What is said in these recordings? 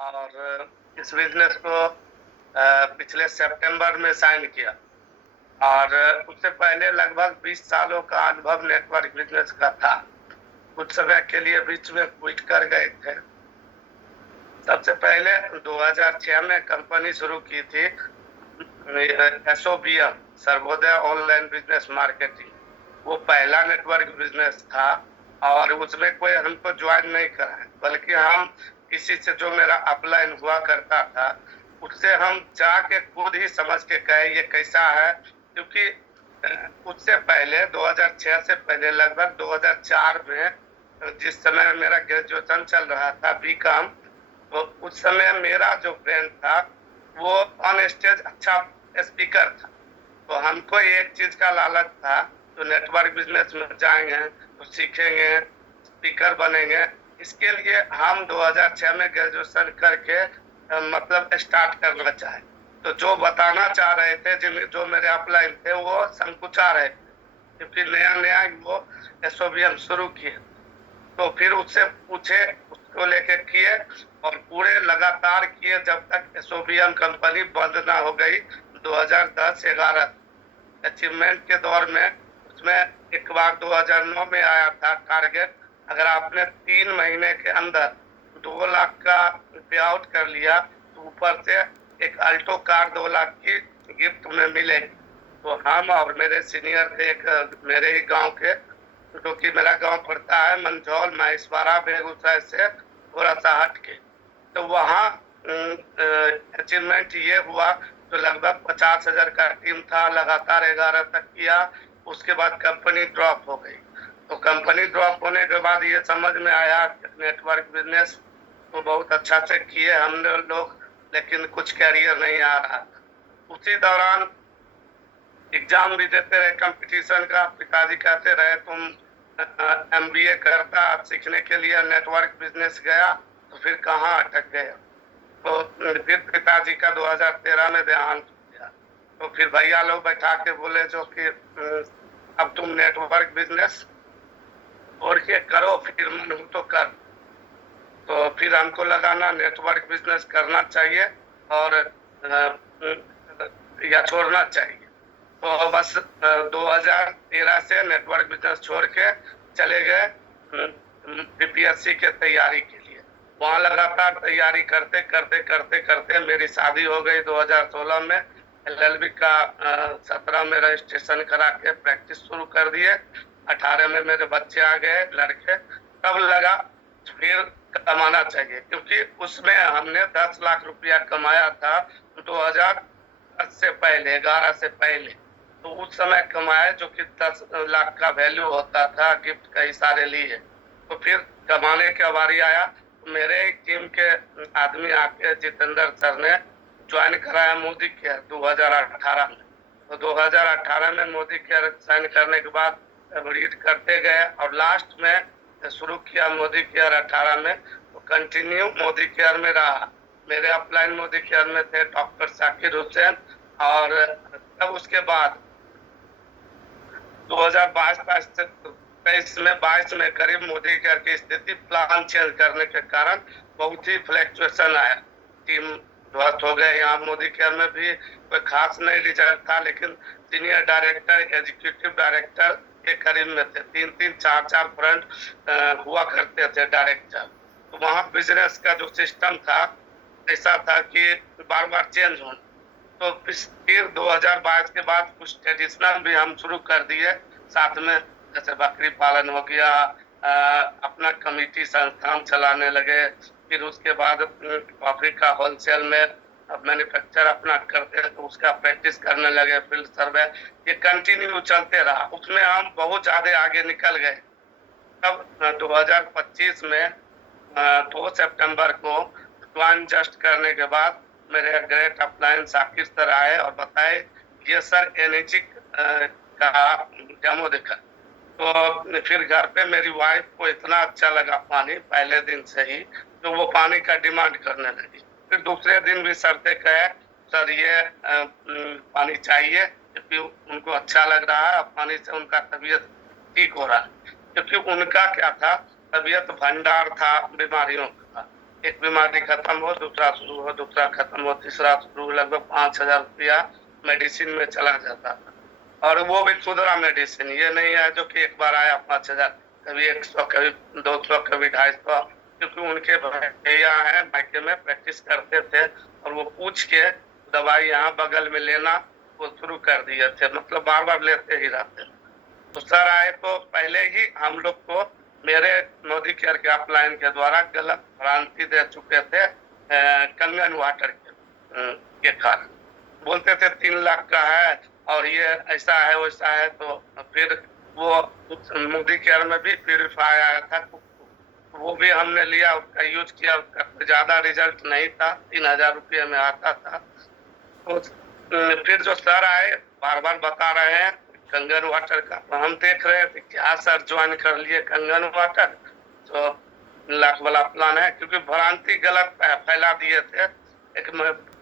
और इस बिजनेस को पिछले सितंबर में साइन किया। और उससे पहले लगभग 20 सालों का अनुभव नेटवर्क बिजनेस का था। कुछ समय के लिए बीच में क्विट कर गए थे। सबसे पहले 2006 में कंपनी शुरू की थी SOBM, Sarvodaya online business marketing. वो पहला नेटवर्क बिजनेस था और उसमें कोई हमको ज्वाइन नहीं करा है, बल्कि हम किसी से जो मेरा अपलाइन हुआ करता था उससे हम जाके खुद ही समझ के कहे ये कैसा है। क्योंकि उससे पहले 2006 से पहले लगभग 2004 में जिस समय मेरा ग्रेजुएशन चल रहा था बीकॉम, तो उस समय मेरा जो फ्रेंड था वो ऑन स्टेज अच्छा स्पीकर था। तो हमको एक चीज का लालच था, तो नेटवर्क बिजनेस में जाएंगे तो सीखेंगे, स्पीकर बनेंगे। इसके लिए हम 2006 में ग्रेजुएशन करके मतलब स्टार्ट करना चाहे। तो जो बताना चाह रहे थे, जो मेरे अपलाइन थे, वो संकुचा रहे थे क्योंकि नया नया वो SOBM शुरू किए। तो फिर उससे पूछे, उसको लेके किए और पूरे लगातार किए जब तक SOBM कंपनी बंद ना हो गई 2010-11। अचीवमेंट के दौर में उसमें एक बार 2009 में आया था टारगेट, अगर आपने 3 महीने के अंदर 2 लाख का पे आउट कर लिया तो ऊपर से एक अल्टो कार 2 लाख की गिफ्ट में मिलेगी। तो हम और मेरे सीनियर थे, एक मेरे ही गांव के, जो कि मेरा गांव पड़ता है मंझौल महेशवाड़ा बेगूसराय से थोड़ा सा हट के, तो वहाँ अचीवमेंट ये हुआ। तो लगभग 50,000 का टीम था, लगातार 11 तक किया। उसके बाद कंपनी ड्रॉप हो गई। तो कंपनी ड्रॉप होने के बाद ये समझ में आया नेटवर्क बिजनेस तो बहुत अच्छा से किए हम लोग, लेकिन कुछ कैरियर नहीं आ रहा। उसी दौरान एग्जाम भी देते रहे कंपटीशन का। पिताजी कहते रहे तुम MBA करता, सीखने के लिए नेटवर्क बिजनेस गया तो फिर कहाँ अटक गए। तो फिर पिताजी का 2013 में देहांत हो गया। तो फिर भैया लोग बैठा के बोले जो कि अब तुम नेटवर्क बिजनेस और ये करो, फिर मन हो तो कर। तो फिर हमको लगाना नेटवर्क बिजनेस करना चाहिए और या छोड़ना चाहिए। तो बस 2013 से नेटवर्क बिजनेस छोड़ के चले गए PPSC के तैयारी के लिए। वहाँ लगातार तैयारी करते करते करते करते मेरी शादी हो गई 2016 में। LLB का 17 में रजिस्ट्रेशन करा के प्रैक्टिस शुरू कर दिए। 18 में मेरे बच्चे आ गए लड़के। तब लगा फिर कमाना चाहिए, क्योंकि उसमें हमने 10 लाख रुपया कमाया था 2010 से पहले, 11 से पहले। तो उस समय कमाए जो कि 10 लाख का वैल्यू होता था, गिफ्ट कई सारे लिए। तो फिर कमाने का बारी आया। मेरे टीम के आदमी आके जितेंद्र सर ने ज्वाइन कराया मोदी केयर 2018 में। तो 2018 में मोदी केयर साइन करने के बाद रीड करते गए और लास्ट में शुरू किया मोदी केयर 18 में। तो कंटिन्यू मोदी केयर में रहा। मेरे अपलाइन मोदी केयर में थे डॉक्टर साकिर हुसैन। और तब उसके बाद 2022 में 22 में करीब मोदी केयर की स्थिति प्लान चेंज करने के कारण बहुत ही फ्लैक्चुएशन आया। टीम ध्वस्त हो गए। यहाँ मोदी केयर में भी कोई खास नहीं रिजल्ट था, लेकिन सीनियर डायरेक्टर, एग्जीक्यूटिव डायरेक्टर के करीब में थे। 3-3, 4-4 फ्रंट हुआ करते थे डायरेक्टर। तो वहाँ बिजनेस का जो सिस्टम था ऐसा था कि बार बार चेंज होना। तो फिर 2022 के बाद कुछ ट्रेडिशनल भी हम शुरू कर दिए साथ में, जैसे बकरी पालन हो गया, अपना कमेटी संस्थान चलाने लगे। फिर उसके बाद कॉफी का होलसेल में मैन्युफैक्चर अपना करते हैं तो उसका प्रैक्टिस करने लगे, फील्ड सर्वे। ये कंटिन्यू चलते रहा, उसमें हम बहुत ज्यादा आगे निकल गए। तब 2025 में 2 सितंबर को ज्वाइन जस्ट करने के बाद मेरे ग्रेट अपलाइन साकिर सर आए और बताए ये सर एनर्जिक का डेमो देखा। तो फिर घर पे मेरी वाइफ को इतना अच्छा लगा पानी पहले दिन से ही, तो वो पानी का डिमांड करने लगी। फिर दूसरे दिन भी सर से कहे सर ये पानी चाहिए, क्योंकि उनको अच्छा लग रहा है, पानी से उनका तबीयत ठीक हो रहा है। क्योंकि उनका क्या था, तबीयत भंडार था बीमारियों का। एक बीमारी खत्म हो, दूसरा शुरू हो, दूसरा खत्म हो, तीसरा शुरू हो, लगभग 5,000 रुपया मेडिसिन में चला जाता था। और वो भी खुदरा मेडिसिन, ये नहीं है जो कि एक बार आया 5,000, कभी 100, कभी 200, कभी 250, क्योंकि उनके भैया हैं मायके में प्रैक्टिस करते थे और वो पूछ के दवाई यहाँ बगल में लेना वो शुरू कर दिए थे, मतलब बार बार लेते ही रहते। तो सर आए तो पहले ही हम लोग को मेरे मोदी केयर के अपलाइन के द्वारा गलत भ्रांति दे चुके थे कंगन वाटर के कारण। बोलते थे 3 लाख का है और ये ऐसा है वैसा है। तो फिर वो मोदी केयर में भी प्यूरिफाई आया था, वो भी हमने लिया, उसका यूज किया, उसका ज्यादा रिजल्ट नहीं था, 3,000 रुपये में आता था। तो फिर जो सर आए बार बार बता रहे हैं कंगन वाटर का, तो हम देख रहे थे क्या सर ज्वाइन कर लिए कंगन वाटर, तो लाख वाला प्लान है, क्योंकि भ्रांति गलत फैला दिए थे, एक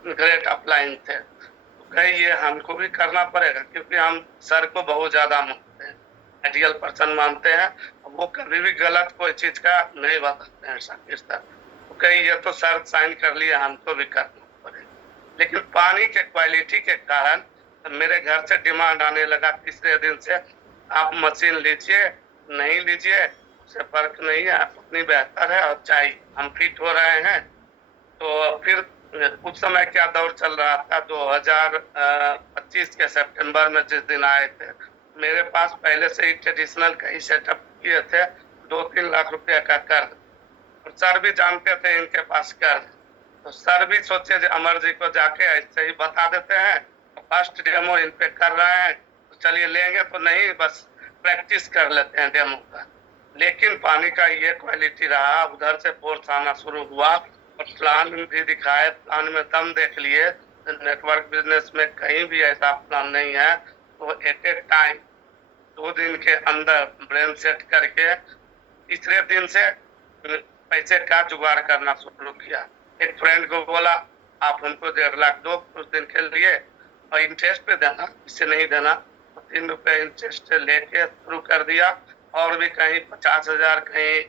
ग्रेट अपलाइन थे। तो कहे ये हमको भी करना पड़ेगा, क्योंकि हम सर को बहुत ज्यादा मानते हैं, आइडियल पर्सन मानते हैं, वो कभी भी गलत कोई चीज का नहीं बताते हैं इस तरह। तो कहे ये तो सर साइन कर लिए, हमको भी करना पड़ेगा। लेकिन पानी के क्वालिटी के कारण मेरे घर से डिमांड आने लगा तीसरे दिन से, आप मशीन लीजिए, नहीं लीजिए उससे फर्क नहीं है, अपनी बेहतर है और चाहिए, हम फिट हो रहे हैं। तो फिर उस समय क्या दौर चल रहा था, 2025 के सितंबर में जिस दिन आए थे, मेरे पास पहले से ही ट्रेडिशनल का ही सेटअप किए थे, 2-3 लाख रुपए का कर्ज, और सर भी जानते थे इनके पास कर्ज। तो सर भी सोचे अमर जी को जाके ऐसे ही बता देते हैं, फर्स्ट डेमो इन पे कर रहे हैं, तो चलिए लेंगे तो नहीं, बस प्रैक्टिस कर लेते हैं डेमो का। लेकिन पानी का ये क्वालिटी रहा, उधर से फोर्स आना शुरू हुआ और प्लान भी दिखाए, प्लान में दम देख लिए। नेटवर्क बिजनेस में कहीं भी ऐसा प्लान नहीं है। तो एट ए टाइम 2 दिन के अंदर ब्रेन सेट करके तीसरे दिन से पैसे का जुगाड़ करना शुरू किया। एक फ्रेंड को बोला आप हमको 1.5 लाख दो कुछ दिन के लिए और इंटरेस्ट पे देना, इससे नहीं देना। 3 रुपए इंटरेस्ट लेके शुरू कर दिया, और भी कहीं 50,000, कहीं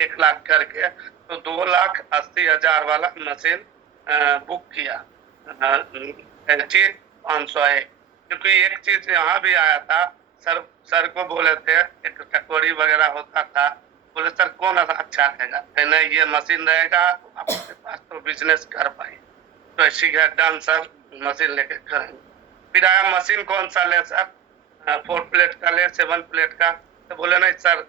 1 लाख करके, तो 2,80,000 वाला मशीन बुक किया, 501। क्योंकि एक चीज यहाँ भी आया था, सर को बोले थे, एक टकोरी वगैरह होता था, बोले सर कौन अच्छा रहेगा, नहीं ये मशीन रहेगा तो आपके पास तो बिजनेस कर पाए। तो ऐसी है डन सर, मशीन लेके करेंगे। फिर आया मशीन कौन सा ले सर, 4 प्लेट का ले, 7 प्लेट का, तो बोले नहीं सर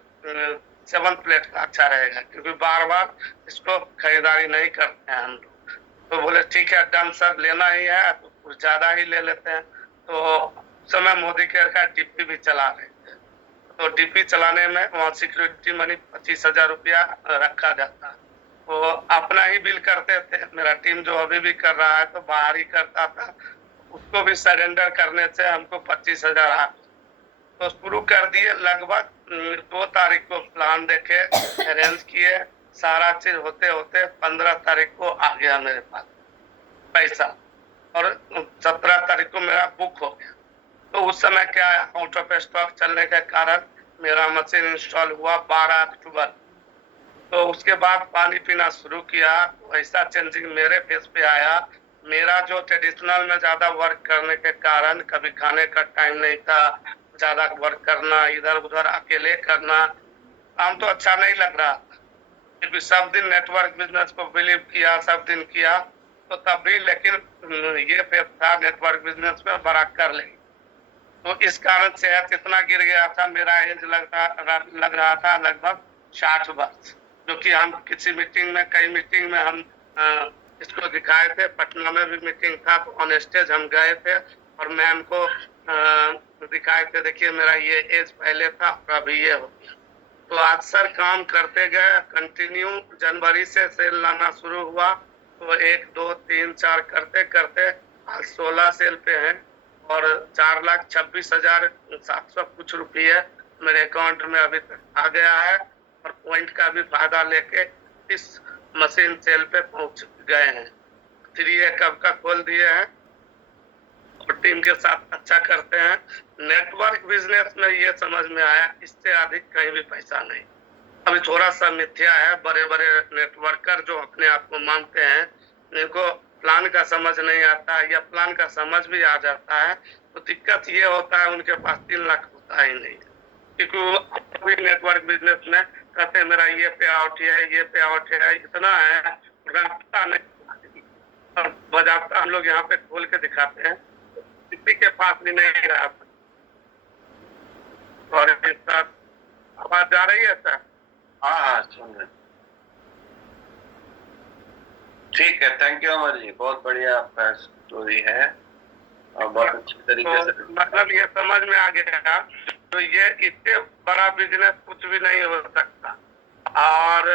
7 प्लेट का अच्छा रहेगा, क्योंकि बार बार इसको खरीदारी नहीं करते हैं हम लोग। तो बोले ठीक है डन सर, लेना ही है तो कुछ ज्यादा ही ले लेते हैं। तो समय मोदी केयर का डीपी भी चला रहे थे, तो डीपी चलाने में वहाँ सिक्योरिटी मनी 25,000 रुपया रखा जाता। तो अपना ही बिल करते थे, मेरा टीम जो अभी भी कर रहा है तो बाहर ही करता था, उसको भी सरेंडर करने से हमको 25,000 आ। तो शुरू कर दिए, लगभग 2 तारीख को प्लान देखे, अरेंज किए, सारा चीज होते होते 15 तारीख को आ गया मेरे पास पैसा, और 17 तारीख को मेरा बुक हो गया। तो उस समय क्या आउट ऑफ स्टॉक चलने के कारण मेरा मशीन इंस्टॉल हुआ 12 अक्टूबर। तो उसके बाद पानी पीना शुरू किया, ऐसा चेंजिंग मेरे फेस पे आया। मेरा जो ट्रेडिशनल में ज्यादा वर्क करने के कारण कभी खाने का टाइम नहीं था, ज्यादा वर्क करना, इधर उधर अकेले करना, काम तो अच्छा नहीं लग रहा था, क्योंकि सब दिन नेटवर्क बिजनेस को बिलीव किया, सब दिन किया, तो तब भी लेकिन ये फेस था नेटवर्क बिजनेस में बड़ा कर लेंगे। तो इस कारण सेहत इतना गिर गया था, मेरा एज लग रहा था लगभग 60 वर्ष, जो कि हम किसी मीटिंग में, कई मीटिंग में हम इसको दिखाए थे। पटना में भी मीटिंग था, तो ऑन स्टेज हम गए थे और मैम को दिखाए थे, देखिए मेरा ये एज पहले था और अभी ये हो गया। तो आज सर काम करते गए कंटिन्यू, जनवरी से सेल लाना शुरू हुआ, तो 1, 2, 3, 4 करते करते आज 16 सेल पे हैं, और 4,26,700 कुछ रुपये मेरे अकाउंट में अभी तक आ गया है, और पॉइंट का भी फायदा लेके इस मशीन सेल पे पहुंच गए हैं। 3A कब का खोल दिए हैं और टीम के साथ अच्छा करते हैं। नेटवर्क बिजनेस में ये समझ में आया, इससे अधिक कहीं भी पैसा नहीं। अभी थोड़ा सा मिथ्या है। बड़े बड़े नेटवर्कर जो अपने आप को मानते हैं, इनको प्लान का समझ नहीं आता है, या प्लान का समझ भी आ जाता है तो दिक्कत ये होता है उनके पास 3 लाख होता ही नहीं है। क्योंकि वो अभी नेटवर्क बिजनेस में कहते हैं मेरा ये पे आउट है, ये पे आउट है, इतना है, रास्ता नहीं। और बाजाबता हम लोग यहाँ पे खोल के दिखाते हैं, किसी के पास भी नहीं रहा। और इस साथ आवाज जा रही है सर? हाँ हाँ सुन रहे। ठीक है, थैंक यू अमर जी, बहुत बढ़िया आपका स्टोरी है और बहुत अच्छी तरीके से। मतलब ये समझ में आ गया तो ये इससे बड़ा बिजनेस कुछ भी नहीं हो सकता। और